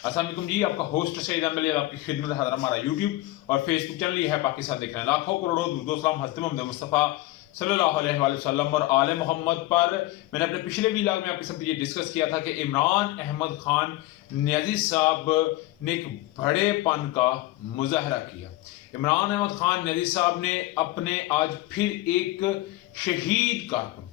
अस्सलाम वालेकुम जी, आपका होस्ट सईद अहमद आपकी खिदमत हाजिर। हमारा यूट्यूब और फेसबुक चैनल ये है पाकिस्तान देख रहे हैं। लाखों करोड़ों दुरूद सलाम हज़रत मोहम्मद मुस्तफ़ा सल्लल्लाहु अलैहि वसल्लम और आले मोहम्मद पर। मैंने अपने पिछले व्लॉग में आपके साथ ये डिस्कस किया था कि इमरान अहमद खान नियाज़ी साहब ने एक बड़ेपन का मुजाहरा किया। इमरान अहमद खान नियाज़ी साहब ने अपने आज फिर एक शहीद कारकुन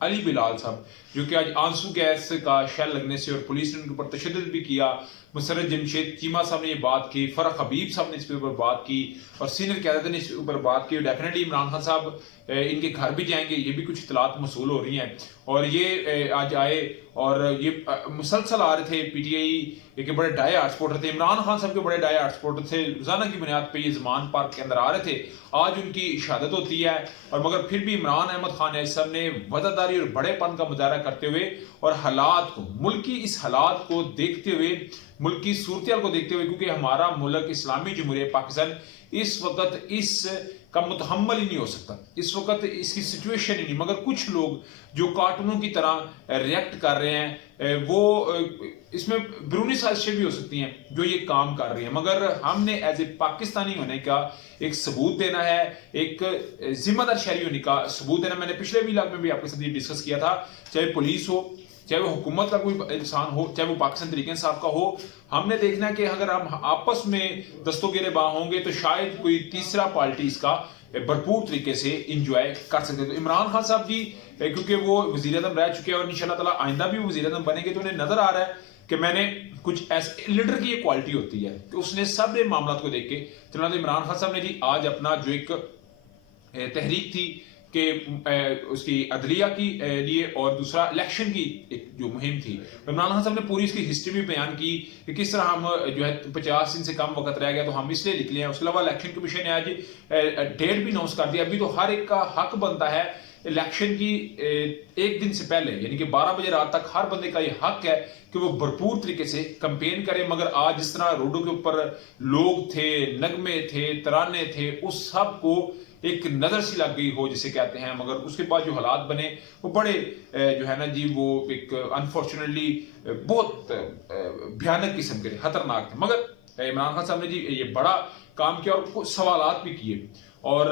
अली बिलाल साहब, जो कि आज आंसू गैस का शेल लगने से और पुलिस ने उनके ऊपर तशद्दुद भी किया, मुसर्रत जमशेद चीमा साहब ने ये बात की, फरख हबीब साहब ने इसके ऊपर बात की और सीनियर क़यादत ने इसके ऊपर बात की। डेफिनेटली इमरान खान साहब इनके घर भी जाएंगे, ये भी कुछ इतलात मसूल हो रही हैं और ये आज आए और ये मुसलसल आ रहे थे। PTI के बड़े डाई हार्ट सपोर्टर थे, इमरान खान साहब के बड़े डाई हार्ट सपोर्टर थे, रोजाना की बुनियाद पर ये ज़मान पार्क के अंदर आ रहे थे। आज उनकी शहादत होती है और मगर फिर भी इमरान अहमद खान साहब ने वफादारी और बड़ेपन का मुजाहरा करते हुए और हालात को, मुल्की इस हालात को देखते हुए, मुल्की सूरत को देखते हुए, क्योंकि हमारा मुल्क इस्लामी जमहूरियत पाकिस्तान इस वक्त इस का मुतहम्मल ही नहीं हो सकता, इस वक्त इसकी सिचुएशन ही नहीं। मगर कुछ लोग जो कार्टूनों की तरह रिएक्ट कर रहे हैं, वो इसमें बैरूनी साजिशें भी हो सकती हैं जो ये काम कर रही हैं, मगर हमने एज ए पाकिस्तानी होने का एक सबूत देना है, एक जिम्मेदार शहरी होने का सबूत देना। मैंने पिछले व्लॉग में भी आपके साथ ये डिस्कस किया था, चाहे पुलिस हो, चाहे वो हुकूमत का कोई इंसान हो, चाहे वो पाकिस्तान तरीके इंसाफ का हो, हमने देखना है कि अगर हम आपस में दस्तों गिरेबां होंगे तो शायद कोई तीसरा पार्टी इसका भरपूर तरीके से इंजॉय कर सकते हैं। तो इमरान खान साहब जी, क्योंकि वो वज़ीर आज़म रह चुके हैं और इंशाअल्लाह ताला आइंदा भी वज़ीर आज़म बनेंगे, तो उन्हें नजर आ रहा है कि मैंने कुछ ऐसे लीडर की ये क्वालिटी होती है कि उसने सब मामला को देख के चलना। तो इमरान खान साहब ने जी आज अपना जो एक तहरीक थी कि उसकी अदलिया की लिए और दूसरा इलेक्शन की एक जो मुहिम थी, इमरान खान साहब ने पूरी इसकी हिस्ट्री भी बयान की कि किस तरह हम जो है 50 दिन से कम वक्त रह गया तो हम इसलिए निकले हैं। उसके अलावा इलेक्शन कमीशन ने आज डेट भी अनाउंस कर दिया। अभी तो हर एक का हक बनता है इलेक्शन की एक दिन से पहले, यानी कि 12 बजे रात तक हर बंदे का ये हक है कि वो भरपूर तरीके से कंपेन करे। मगर आज जिस तरह रोडों के ऊपर लोग थे, नगमे थे, तराने थे, उस सब को एक नजर सी लग गई हो जिसे कहते हैं, मगर उसके बाद जो हालात बने वो बड़े जो है ना जी, वो एक अनफॉर्चुनेटली बहुत भयानक किस्म के खतरनाक थे। मगर इमरान खान साहब ने जी ये बड़ा काम किया और कुछ सवालात भी किए और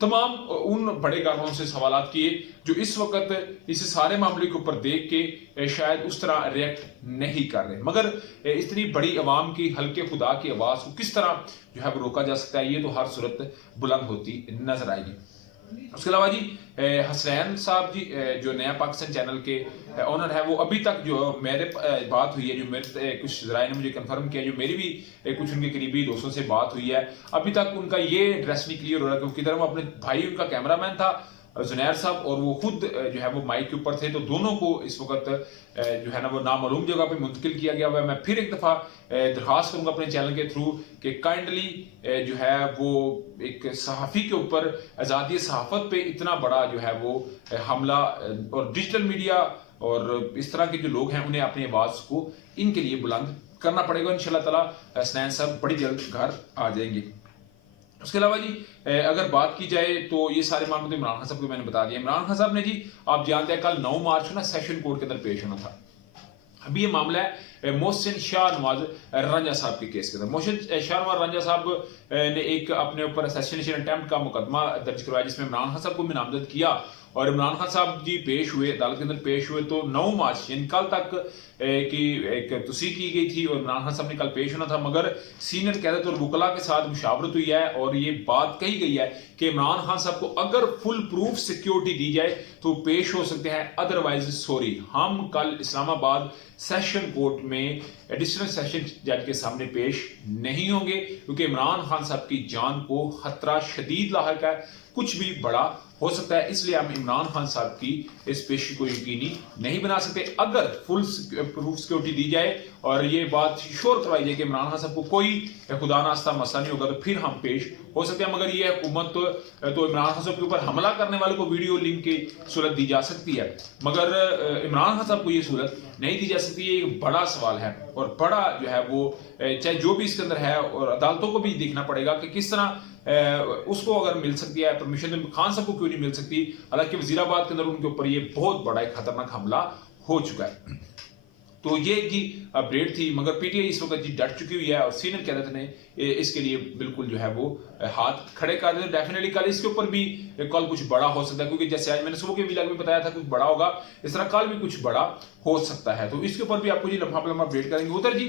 तमाम उन बड़े कारणों से सवालात किए जो इस वक्त इस सारे मामले के ऊपर देख के शायद उस तरह रिएक्ट नहीं कर रहे। मगर इतनी बड़ी आवाम की हल्के खुदा की आवाज़ को किस तरह जो है वो रोका जा सकता है, ये तो हर सूरत बुलंद होती नजर आएगी। उसके अलावा जी हसनैन साहब जी जो नया पाकिस्तान चैनल के ऑनर है, वो अभी तक जो मेरे बात हुई है, जो मेरे कुछ ज़राए ने मुझे कंफर्म किया, जो मेरी भी कुछ उनके करीबी दोस्तों से बात हुई है, अभी तक उनका ये एड्रेस नहीं क्लियर हो रहा कि किधर वो अपने भाई, उनका कैमरामैन था जुनैर साहब, और वो खुद जो है वो माइक के ऊपर थे, तो दोनों को इस वक्त जो है ना वो नामालूम जगह पे मुंतकिल किया गया हुआ है। मैं फिर एक दफ़ा दरख्वास्त करूंगा अपने चैनल के थ्रू कि काइंडली जो है वो एक सहाफ़ी के ऊपर आज़ादी सहाफ़त पे इतना बड़ा जो है वो हमला, और डिजिटल मीडिया और इस तरह के जो लोग हैं उन्हें अपनी आवाज़ को इनके लिए बुलंद करना पड़ेगा। इंशाल्लाह ताला हसनैन साहब बड़ी जल्द घर आ जाएंगे। उसके अलावा जी अगर बात की जाए तो ये सारे मामले तो इमरान खान साहब को मैंने बता दिया। इमरान खान साहब ने जी, आप जानते हैं कल 9 मार्च को ना सेशन कोर्ट के अंदर पेश होना था। अभी ये मामला है मोहसिन शाह नवाज रंजा साहब के केस के अंदर। मोहसिन शाह नवाज रंजा साहब ने एक अपने ऊपर असैसिनेशन अटेम्प्ट का मुकदमा दर्ज करवाया जिसमें इमरान खान साहब को भी नामजद किया और इमरान खान साहब जी पेश हुए, अदालत के अंदर पेश हुए। तो 9 मार्च यानी कल तक की एक तस्दीक की गई थी और इमरान खान साहब ने कल पेश होना था, मगर सीनियर क़यादत और वकला के साथ मुशावरत हुई है और ये बात कही गई है कि इमरान खान साहब को अगर फुल प्रूफ सिक्योरिटी दी जाए तो पेश हो सकते हैं, अदरवाइज सॉरी, हम कल इस्लामाबाद सेशन कोर्ट में एडिशनल सेशन जज के सामने पेश नहीं होंगे, क्योंकि इमरान खान साहब की जान को खतरा शदीद लाहक है, कुछ भी बड़ा हो सकता है। इसलिए हम इमरान खान साहब की इस पेशी को यकीनी नहीं बना सकते। अगर फुल प्रूफ सिक्योरिटी दी जाए और ये बात श्योर करवाई जाए कि इमरान खान साहब को कोई खुदा नास्ता मसला नहीं होगा, तो फिर हम पेश हो सकते हैं। मगर ये हुकूमत तो इमरान खान साहब के ऊपर हमला करने वाले को वीडियो लिंक की सूरत दी जा सकती है, मगर इमरान खान साहब को ये सूरत नहीं दी जा सकती। ये एक बड़ा सवाल है और बड़ा जो है वो चाहे जो भी इसके अंदर है, और अदालतों को भी देखना पड़ेगा कि किस तरह उसको अगर मिल सकती है परमिशन, तो खान साहब को क्यों नहीं मिल सकती। हालांकि वजीराबाद के अंदर उनके ऊपर ये बहुत बड़ा एक खतरनाक हमला हो चुका है। تو یہ جی اپڈیٹ تھی، مگر پی ٹی آئی اس وقت جی ڈٹ چکی ہوئی ہے اور سینئر قیادت نے اس کے لیے بالکل جو ہے وہ ہاتھ کھڑے کر دیں. ڈیفینیٹلی کل اس کے اوپر بھی کل کچھ بڑا ہو سکتا ہے، کیونکہ جیسے آج میں نے صبح کے ویلاگ میں بتایا تھا کچھ بڑا ہوگا، اس طرح کل بھی کچھ بڑا ہو سکتا ہے. تو اس کے اوپر بھی آپ کو جی لمحہ پہ لمحہ اپڈیٹ کریں گے. ادھر جی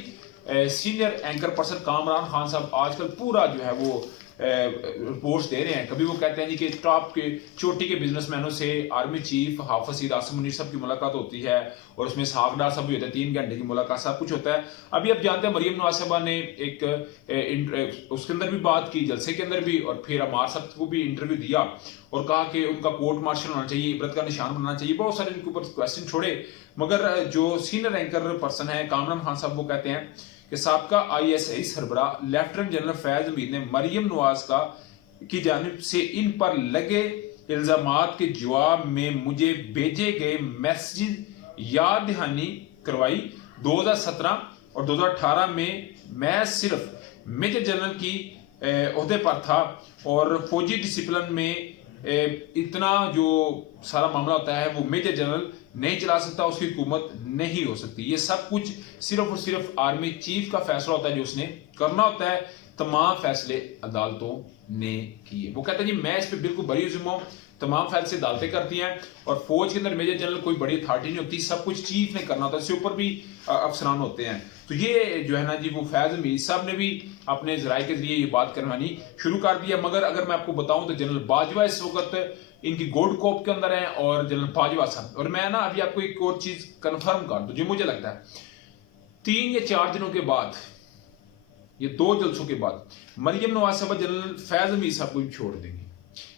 senior anchor person Kamran Khan صاحب آج کل پورا جو ہے وہ رپورٹس دے رہے ہیں. کبھی وہ کہتے ہیں جی کہ ٹاپ کے چوٹی کے بزنس مینوں سے آرمی چیف حافظ سعید آصف منیر صاحب کی ملاقات ہوتی ہے اور اس میں اسحاق ڈار صاحب بھی ہوتے ہیں، 3 گھنٹے کی ملاقات سب کچھ ہوتا ہے. ابھی آپ جانتے ہیں مریم نواز صاحبہ نے ایک اس کے اندر بھی بات کی، جلسے کے اندر بھی، اور پھر عمار صاحب کو بھی انٹرویو دیا اور کہا کہ ان کا کورٹ مارشل ہونا چاہیے، عبرت کا نشان بننا چاہیے. بہت سارے ان کے اوپر کویسچن چھوڑے، مگر جو سینئر اینکر پرسن ہے کامران خان صاحب وہ کہتے ہیں کہ سابقہ آئی ایس آئی سربراہ لیفٹیننٹ جنرل فیض حمید نے مریم نواز کی جانب سے ان پر لگے الزامات کے جواب میں مجھے بھیجے گئے میسیج یاد دہانی کروائی. 2017 اور 2018 میں صرف میجر جنرل کی عہدے پر تھا اور فوجی ڈسپلن میں اتنا جو سارا معاملہ ہوتا ہے وہ میجر جنرل نہیں چلا سکتا، اس کی حکومت نہیں ہو سکتی. یہ سب کچھ صرف اور صرف آرمی چیف کا فیصلہ ہوتا ہے جو اس نے کرنا ہوتا ہے. تمام فیصلے عدالتوں نے کیے. وہ کہتے ہیں جی میں اس پہ بالکل بری عزم ہوں، تمام فیصلے عدالتیں کرتی ہیں اور فوج کے اندر میجر جنرل کوئی بڑی اتھارٹی نہیں ہوتی، سب کچھ چیف نے کرنا ہوتا ہے، اس سے اوپر بھی افسران ہوتے ہیں. تو یہ جو ہے نا جی وہ فیض حمید صاحب نے بھی اپنے ذرائع کے ذریعے یہ بات کروانی شروع کر دیا. مگر اگر میں آپ کو بتاؤں تو جنرل باجوہ اس وقت ان کی گولڈ کوپ کے اندر ہیں اور جنرل باجوہ صاحب، اور میں نا ابھی آپ کو ایک اور چیز کنفرم کر دوں جو مجھے لگتا ہے 3 یا 4 دنوں کے بعد، یہ 2 جلسوں کے بعد مریم نواز صاحبہ جنرل فیض حمید صاحب کو بھی چھوڑ دیں گی،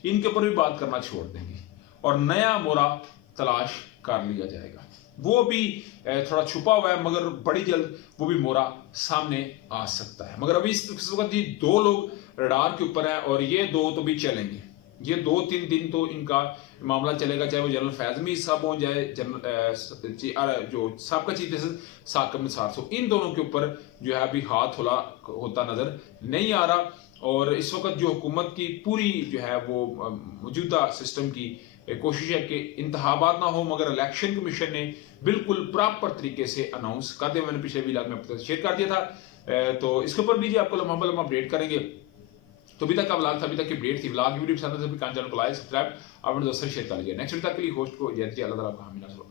ان کے اوپر بھی بات کرنا چھوڑ دیں گی اور نیا مورا تلاش کر لیا جائے گا. وہ بھی تھوڑا چھپا ہوا ہے مگر بڑی جلد وہ بھی مورا سامنے آ سکتا ہے. مگر ابھی اس وقت جی 2 لوگ رڈار کے اوپر ہیں اور یہ 2 تو بھی چلیں گے. یہ 2-3 دن تو ان کا معاملہ چلے گا، چاہے وہ جنرل فیض حمید صاحب ہوں، چاہے جو سابقہ چیف جسٹس ثاقب نثار ہو. ان دونوں کے اوپر جو ہے ابھی ہاتھ ہوتا نظر نہیں آ رہا. اور اس وقت جو حکومت کی پوری جو ہے وہ موجودہ سسٹم کی کوشش ہے کہ انتخابات نہ ہو، مگر الیکشن کمیشن نے بالکل پراپر طریقے سے اناؤنس کر دیا. میں نے پچھلے ویلاگ میں آپ کے ساتھ شیئر کر دیا تھا. تو اس کے اوپر بھی جی آپ کو لمحہ بہ لمحہ اپڈیٹ کریں گے. تو ابھی تک کا ولاگ تھا، ابھی تک کی اپڈیٹ تھی. ولاگ ویڈیو پسند ہے تو چینل کو لائک سبسکرائب اپنے دوستوں سے شیئر کر لیجیے. نیکسٹ ویڈیو تک کے لیے ہوسٹ کو اجازت دیجیے. اللہ تعالیٰ آپ کو حامد ناصر.